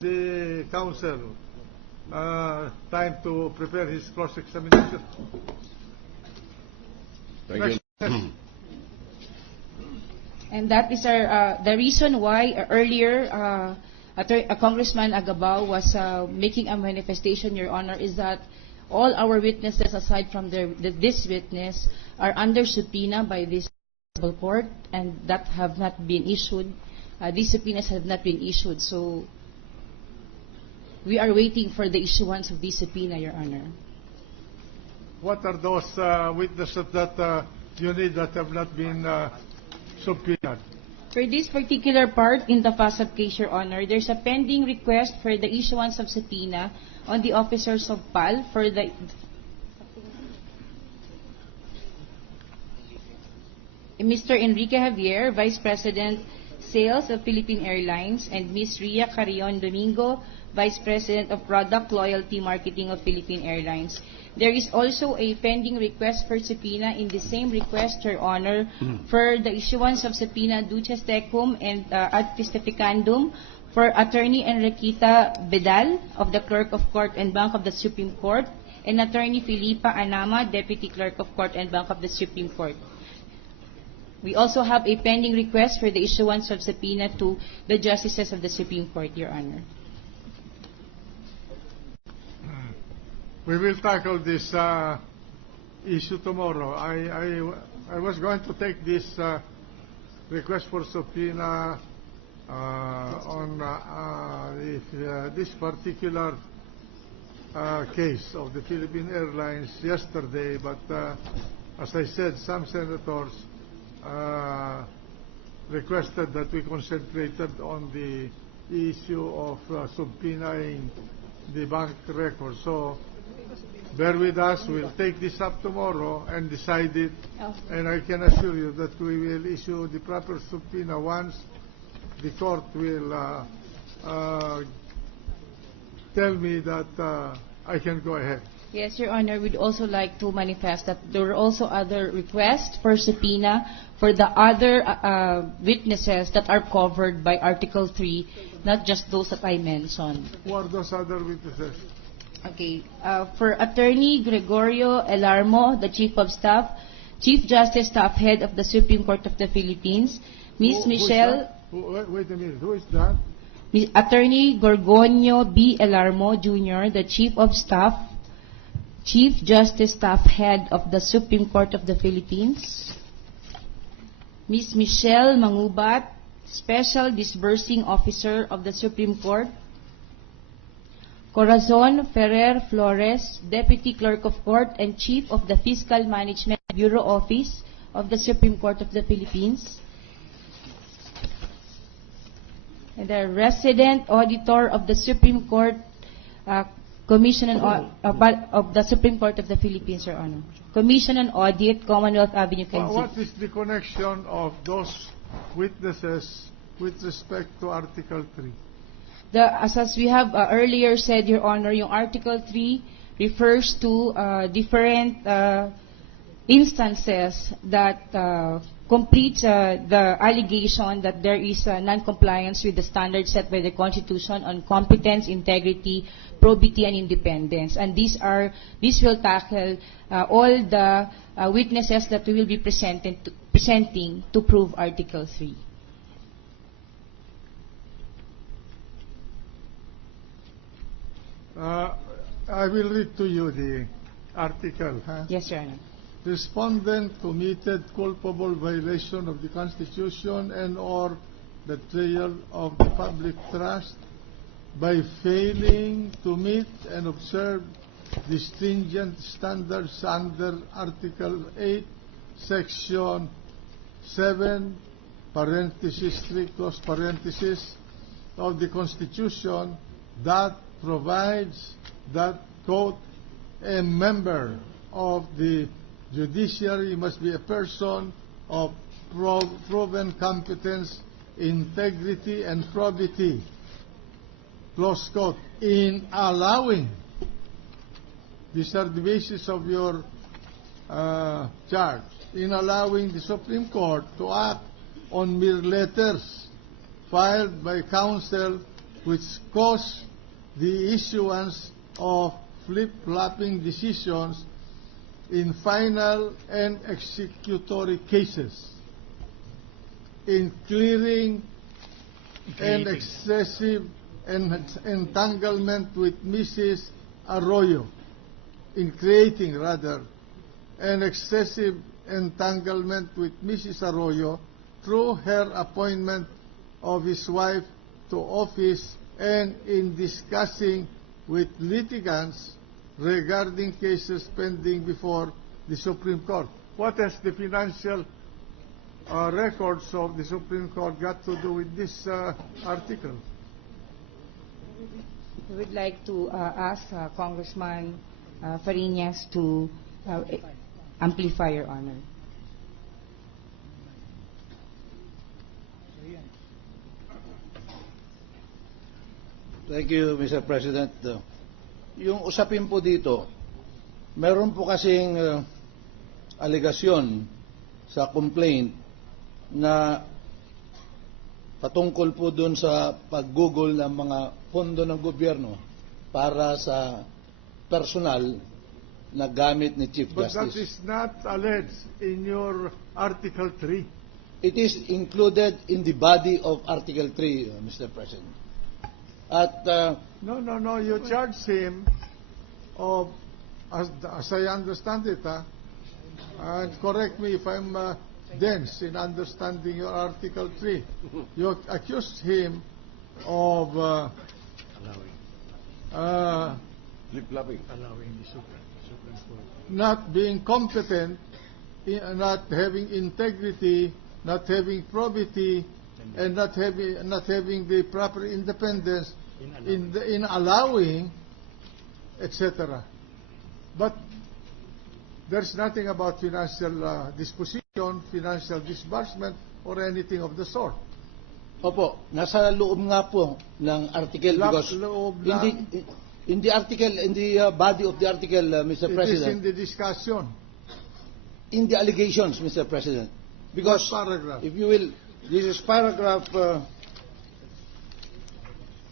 the counsel time to prepare his cross-examination. Thank you. And that is the reason why earlier Congressman Agabao was making a manifestation, Your Honor, is that all our witnesses, aside from this witness, are under subpoena by this court, and that have not been issued. These subpoenas have not been issued, so we are waiting for the issuance of this subpoena, Your Honor. What are those witnesses that you need that have not been subpoenaed? For this particular part in the FASAP case, Your Honor, there's a pending request for the issuance of subpoena on the officers of PAL for the Mr. Enrique Javier, Vice President, Sales of Philippine Airlines, and Ms. Ria Carrion Domingo, Vice President of Product Loyalty Marketing of Philippine Airlines. There is also a pending request for subpoena in the same request, Your Honor, for the issuance of subpoena duces tecum and ad testificandum for Attorney Enriqueta Bedal of the Clerk of Court and Bank of the Supreme Court, and Attorney Filipa Anama, Deputy Clerk of Court and Bank of the Supreme Court. We also have a pending request for the issuance of subpoena to the Justices of the Supreme Court, Your Honor. We will tackle this issue tomorrow. I was going to take this request for subpoena on this particular case of the Philippine Airlines yesterday, but as I said, some senators requested that we concentrated on the issue of subpoenaing the bank record. So bear with us. We'll take this up tomorrow and decide it. And I can assure you that we will issue the proper subpoena once the court will tell me that I can go ahead. Yes, Your Honor, we'd also like to manifest that there were also other requests for subpoena for the other witnesses that are covered by Article 3, not just those that I mentioned. Who are those other witnesses? Okay, for Attorney Gregorio Elarmo, the Chief of Staff, Chief Justice Staff Head of the Supreme Court of the Philippines, Ms. Michelle... Wait a minute, who is that? Attorney Gorgonio B. Elarmo, Jr., the Chief of Staff, Chief Justice Staff Head of the Supreme Court of the Philippines, Ms. Michelle Mangubat, Special Disbursing Officer of the Supreme Court, Corazon Ferrer Flores, Deputy Clerk of Court and Chief of the Fiscal Management Bureau Office of the Supreme Court of the Philippines, and the Resident Auditor of the Supreme Court, Commission on of the Supreme Court of the Philippines, Your Honor. Commission on Audit, Commonwealth Avenue, Kansas. What is the connection of those witnesses with respect to Article 3? As we have earlier said, Your Honor, yung Article 3 refers to different instances that completes the allegation that there is non-compliance with the standards set by the Constitution on competence, integrity, probity, and independence. And this will tackle all the witnesses that we will be presenting to prove Article 3. I will read to you the article. Yes, Your Honor. Respondent committed culpable violation of the Constitution and or betrayal of the public trust by failing to meet and observe the stringent standards under Article 8, Section 7, parenthesis 3, close parenthesis, of the Constitution that provides that, quote, a member of the judiciary must be a person of proven competence, integrity, and probity, close quote, in allowing, these are the basis of your charge, in allowing the Supreme Court to act on mere letters filed by counsel which cause the issuance of flip-flopping decisions in final and executory cases, in clearing and excessive entanglement with Mrs. Arroyo, in creating rather an excessive entanglement with Mrs. Arroyo through her appointment of his wife to office, and in discussing with litigants regarding cases pending before the Supreme Court. What has the financial records of the Supreme Court got to do with this article? We would like to ask Congressman Fariñas to amplify, Your Honor. Thank you, Mr. President. Yung usapin po dito, meron po kasing alegasyon sa complaint na patungkol po dun sa paggugol ng mga pondo ng gobyerno para sa personal na gamit ni Chief But that Justice. is not alleged in your Article 3. It is included in the body of Article 3, Mr. President. At No, you charge him of, as I understand it, and correct me if I'm dense in understanding your Article 3. You accused him of Flip-flopping. not being competent, not having integrity, not having probity, and not having the proper independence in allowing, etc. But there's nothing about financial disposition, financial disbursement, or anything of the sort. Opo, nasa loob nga po ng article because Loob lang. in the article, in the body of the article, Mr. It is in President, the discussion. in the allegations, Mr. President, because What paragraph? if you will, this is paragraph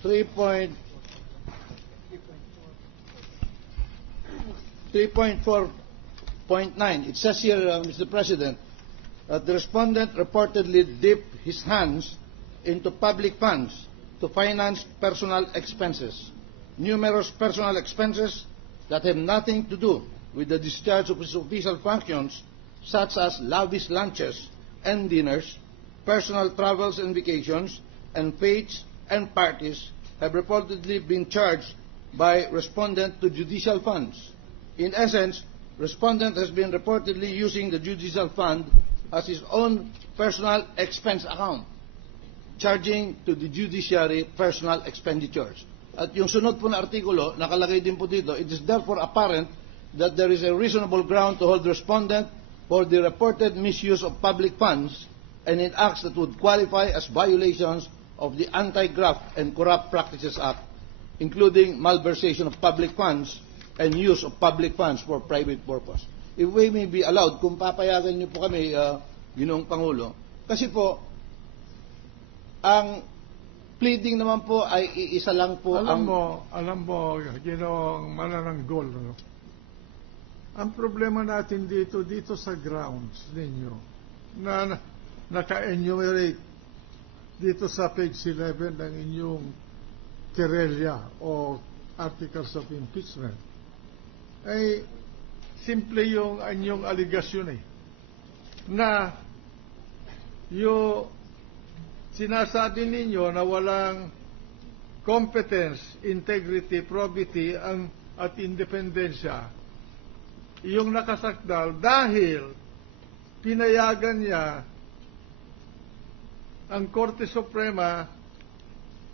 3.4.9. It says here, Mr. President, that the respondent reportedly dipped his hands into public funds to finance personal expenses, numerous personal expenses that have nothing to do with the discharge of his official functions, such as lavish lunches and dinners, personal travels and vacations, and fetes and parties, have reportedly been charged by respondent to judicial funds. In essence, respondent has been reportedly using the judicial fund as his own personal expense account, charging to the judiciary personal expenditures. At yung sunod po na artikulo, nakalagay din po dito, it is therefore apparent that there is a reasonable ground to hold respondent for the reported misuse of public funds and in acts that would qualify as violations of the Anti-Graft and Corrupt Practices Act, including malversation of public funds and use of public funds for private purpose. If we may be allowed, kung papayagan niyo po kami, Ginoong Pangulo, kasi po, ang pleading naman po ay iisa lang po Alam mo, Ginoong Manananggol, no? Ang problema natin dito sa grounds ninyo, na naka-enumerate dito sa page 11 ng inyong querella o articles of impeachment, ay simple yung inyong aligasyon na yung sinasabi ninyo na walang competence, integrity, probity at independensya yung nakasakdal dahil pinayagan niya ang Korte Suprema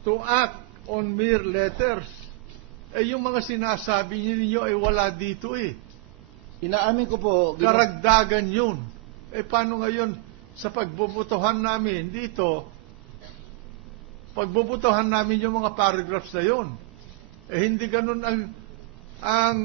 to act on mere letters. Yung mga sinasabi ninyo ay wala dito Inaamin ko po, Karagdagan yun. Paano ngayon sa pagbubutuhan namin dito, pagbubutuhan namin yung mga paragraphs na yun? Hindi ganun ang